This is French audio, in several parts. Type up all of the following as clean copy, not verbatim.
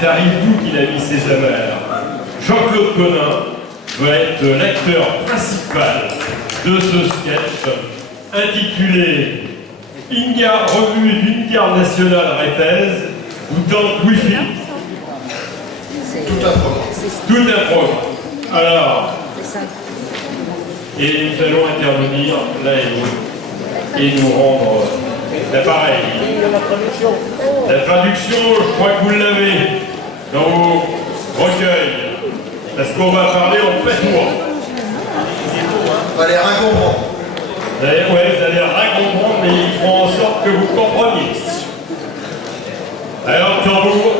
c'est à Rivou qu'il a mis ses amers. Jean-Claude Conin va être l'acteur principal de ce sketch intitulé Ingar, revue d'une garde nationale rétaise ou dans Wi-Fi. Tout un programme. Tout un programme. Alors, et nous allons intervenir là et nous rendre l'appareil. La traduction, je crois que vous l'avez dans vos recueils. Parce qu'on va parler en patois. Vous allez rien comprendre. Vous allez rien comprendre, mais ils feront en sorte que vous compreniez. Alors, tambour,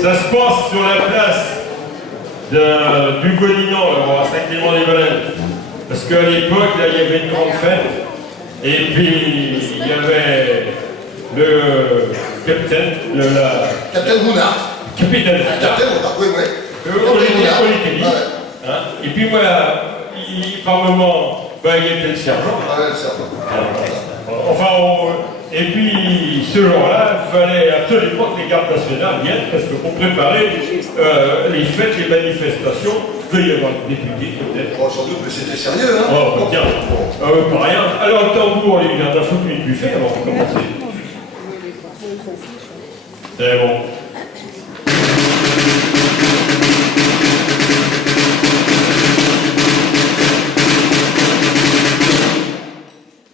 ça se passe sur la place du Godinant, à Saint-Clément-des-Baleines. Parce qu'à l'époque, là, il y avait une grande fête. Et puis, il y avait le capitaine, Capitaine Mounard. Capitaine Mounard, oui, oui. Et puis voilà, par moment, il était le sergent. Ah ouais, le sergent. Enfin, et puis ce jour-là, il fallait absolument que les gardes nationales viennent parce que pour préparer les fêtes, les manifestations, il peut y avoir des députés peut-être. Oh, sans doute, mais c'était sérieux, hein. Oh, tiens, pas rien. Alors le tambour, il vient d'un foutu du buffet avant de commencer. C'est bon.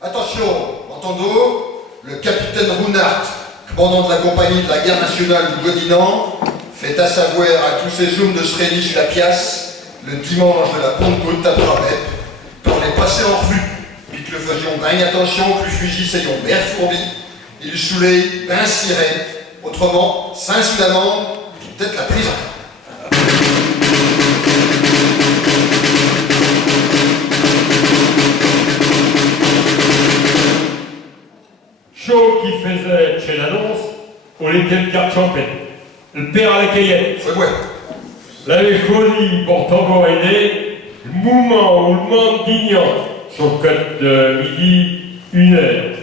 Attention, entendons, le capitaine Rounart, commandant de la compagnie de la guerre nationale du Godinant, fait à savoir à tous ses hommes de se réunir sur la pièce le dimanche de la Pentecôte à Bravep, pour les passer en revue, puis que le faisions bien attention que le fusil s'ayons bien fourbi, il soulève bien ciré, autrement, Saint-Soudamment, puis peut-être la prison. Chaud qui faisait chez l'annonce, on était le carte champêtre, le père à la caillette. Ouais. L'avait choisi pour tambouriner le mouvement ou le monde d'Ignan sur le code de midi, 1h.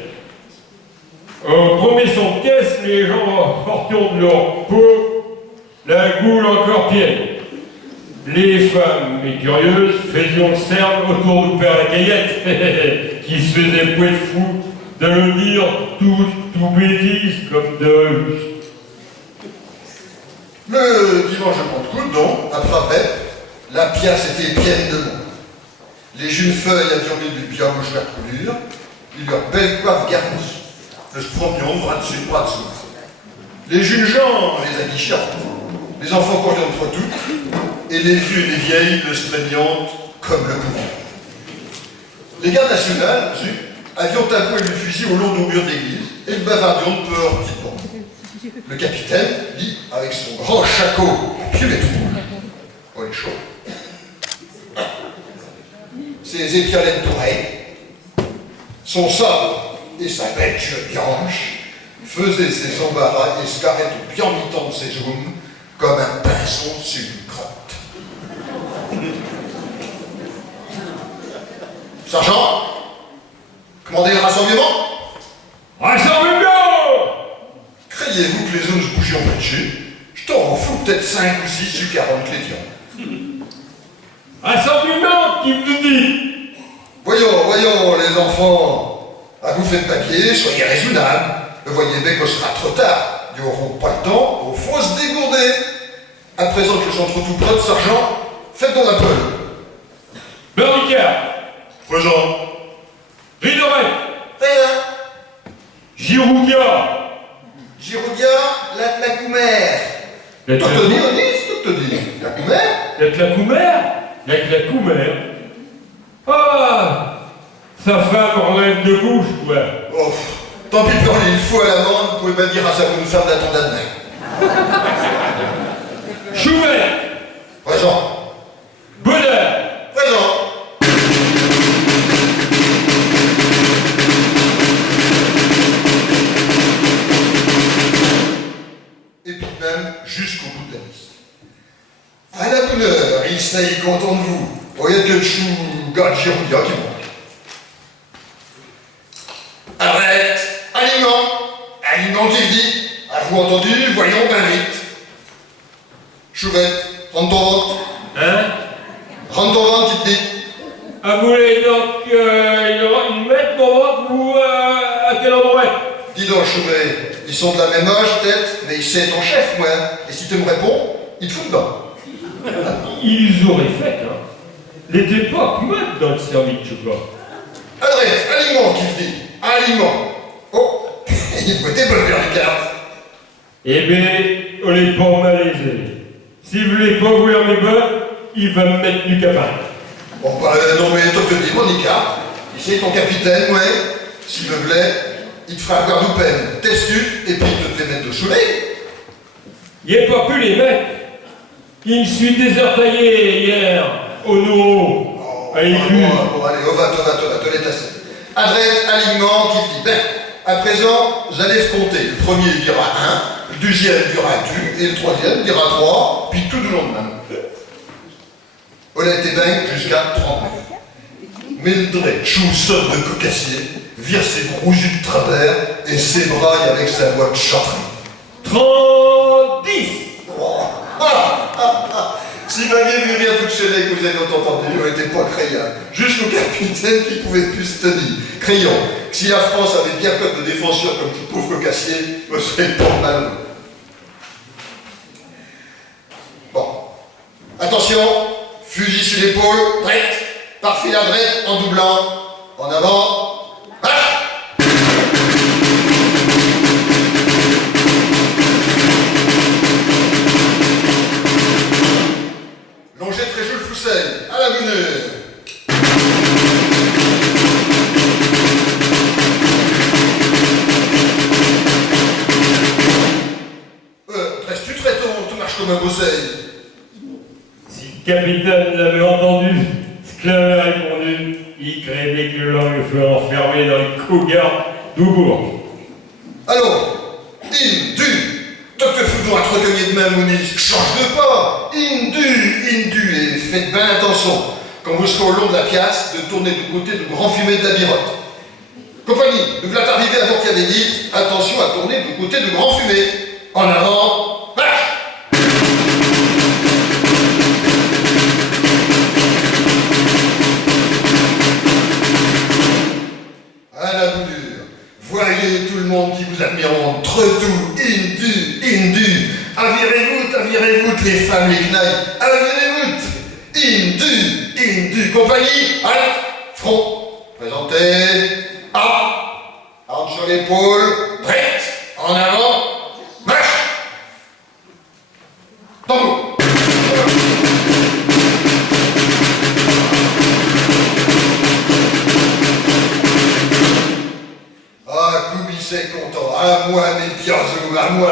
Au premier son de caisse, les gens sortiront de leur peau, la goule encore pleine. Les femmes, mais curieuses, faisions le cercle autour du père à la caillette, qui se faisait pouet de fou de le dire tout bêtise comme de... Le dimanche de Pentecôte, donc, à Bravep, la pièce était pleine de monde. Les jeunes feuilles avaient mis du bien bouche la coulure, et leurs belles coiffes garnies. Le sprognon, bras dessus, bras dessous. Les jeunes gens les aguichards, les enfants couraient entre toutes, et les vieux et les vieilles le straignantes comme le courant. Les gardes nationales, avions taboué le fusil au long du mur de l'église, et le bavardions de peur petitement. Le capitaine, dit, avec son grand shako, pied et tout, oh, il est chaud. Ses épialettes d'oreilles, son sabre et sa belle blanche faisaient ses embarras et scarrettes bien mi-temps de ses jaunes comme un pinceau sur une crotte. Sergent, commandez le rassemblement. Rassemblement! Croyez-vous que les zones se bougeaient en dessus? Je t'en fous peut-être 5 ou 6 sur 40 clédiens. Rassemblement, qui vous dit? Voyons, les enfants. À vous faites papier, soyez raisonnables. Voyez bien que ce sera trop tard. Ils n'auront pas le temps, il faut se dégourder. À présent que le centre tout près, sergent, faites donc un peu. Bernicard. Présent. Ridoret. Rien. Giroudia. Giroudia, la coumère. La Toctoni, la coumère. La clacoumère. La clacoumère. Ah, sa femme relève de bouche, quoi. Oh, tant pis pour lui, il faut à l'amende, vous pouvez pas dire à sa bonne femme d'attendre à demain. Chouvert. Présent. Bonheur. Présent. Et puis même jusqu'au bout de la liste. À la bonne heure, il s'est content de vous. Au lieu que le chou garde Giroudia qui monte. Arrête. Aliment qui dit. À vous entendu, voyons bien vite. Chouvette, rends ton ventre. Hein? Rends ton ventre, tu te dis. Ah, vous voulez donc une mettre mon ventre ou à quel endroit? Dis donc, Chouvet, ils sont de la même âge, peut-être, mais c'est ton chef, moi. Et si tu me réponds, il te fout dedans. Ils auraient fait, hein. Les époques mode dans le service de chocolat. Adresse, aliment, qui se dit. Aliment. Oh, il faut développer les cartes. Eh bien, on n'est pas malaisé. Si vous voulez pas ouvrir mes bas, il va me mettre du capable. Bon, bah, non, mais toi, te dis, mon Icard. Ici, ton capitaine, ouais. S'il me plaît, il te fera avoir du peine. Teste-tu, et puis il te fait mettre de choulet. Il n'y a pas pu les mettre. Il me suis désertaillé hier, au nouveau. Allez, Bon, allez, on va te les tasser. Adresse, aliment, qui te dit, ben, à présent, j'allais compter. Le premier dira 1, le deuxième dira 2, et le troisième dira 3, puis tout du long de même. Honnête et dingue jusqu'à 39. Mildred Chou sort de cocassier, vire ses gros yeux de travers et s'ébraille avec sa voix de chanterie. 30. Si vous m'aviez vu rire toute chaînée que vous avez entendu, on n'était pas crayons. Juste le capitaine qui pouvait plus se tenir. Crayon, si la France avait bien peu de défenseurs comme ce pauvre cocassier, me serait pas mal. Bon. Attention, fusil sur l'épaule, prête, par fil à droite, en doublant, en avant, marche. Longez très joue le Foussel, à la menure. Restes-tu très tôt, tu marches comme un bosseil. Si le capitaine l'avait entendu, ce qu'il avait répondu, il craignait que le langue fût enfermé dans le cougar d'Oubourg. Allons, Indu, toi te fous donc à te recogner de main, Mounis, change de pas. Indu, et faites bien attention, quand vous serez au long de la pièce, de tourner du côté du grand fumet de la birotte. Compagnie, nous voilà arrivés à vous qui avait dit, attention à tourner du côté du grand fumet. En avant, marche. À la boulure, voyez tout le monde qui vous admire entre tout, Indu, avirez-vous, les femmes, les knailles, avirez-vous, Indu, compagnie, halte, front, présentez, arme sur l'épaule, prête, en avant, marche, tambour. Ah, Koubisset content, à moi mes piazous, à moi,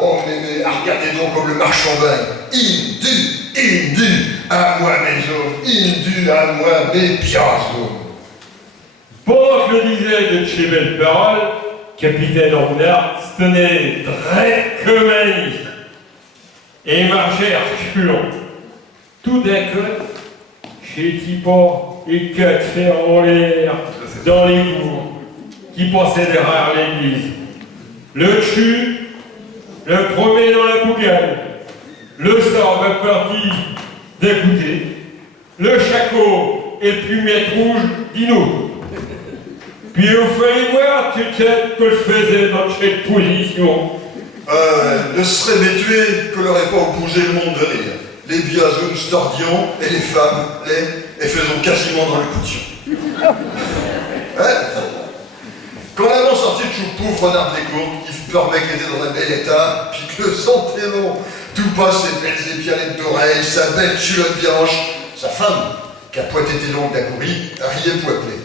oh mais regardez donc comme le marchand bain, Indu, à moi mes os, Indu, à moi mes piazous. Pendant que je disais de chez belle parole, capitaine Renard se tenait très comme un lit et marchait à reculons. Tout d'un coup, chez Tipon et quatre fers en l'air dans les cours qui passaient derrière l'église. Le chu, le premier dans la boucane, le sort va parti d'écouter, le chacot et le plumiette rouge d'Inou. Puis il fallait voir tu sais que je faisais dans cette position. Ne serait tué que l'aurait pas bougé le monde de rire. Les biazous, stordions, et les femmes, et faisons quasiment dans le coution. Hein? Quand on avait sorti de Choupouf, Renard des Courtes, qui permet qu'il était dans un bel état, puis que le sentiment, tout pas ses belles épialettes d'oreilles, sa belle culotte blanche, sa femme, qui a pointé tes longues d'accouris, a rien pointé.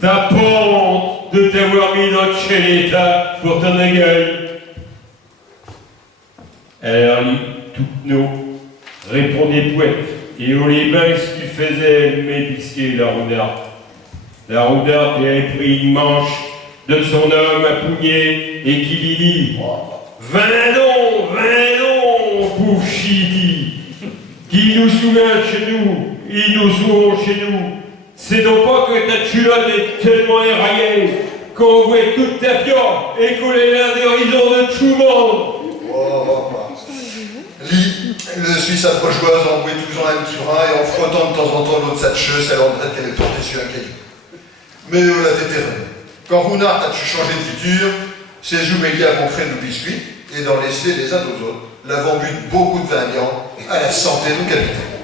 T'as pas honte de t'avoir mis dans chez l'État pour ton égal. Alors, tout nous répondait poète, et au les bains ce qu'il faisait m'épicer la roudarde. La roudarde qui avait pris une manche de son homme à pougner et qui lui dit Vin donc, pauvre chiti, qui nous souvient chez nous, ils nous souvent chez nous. C'est donc pas que ta culotte est tellement éraillée qu'on voit toute ta pion et qu'on est l'un des horizons de tout le monde. suis sa projoise en bouettousant un petit bras et en frottant de temps en temps l'autre sa cheveux, elle Andrette qu'elle avait porté sur un caillou. Mais la tête est reine. Quand Rounard a dû changer de futur, ses jouméliers avons fait nos biscuits et d'en laisser les uns aux autres, l'avons bu beaucoup de vin blanc à la santé de nos capitaines.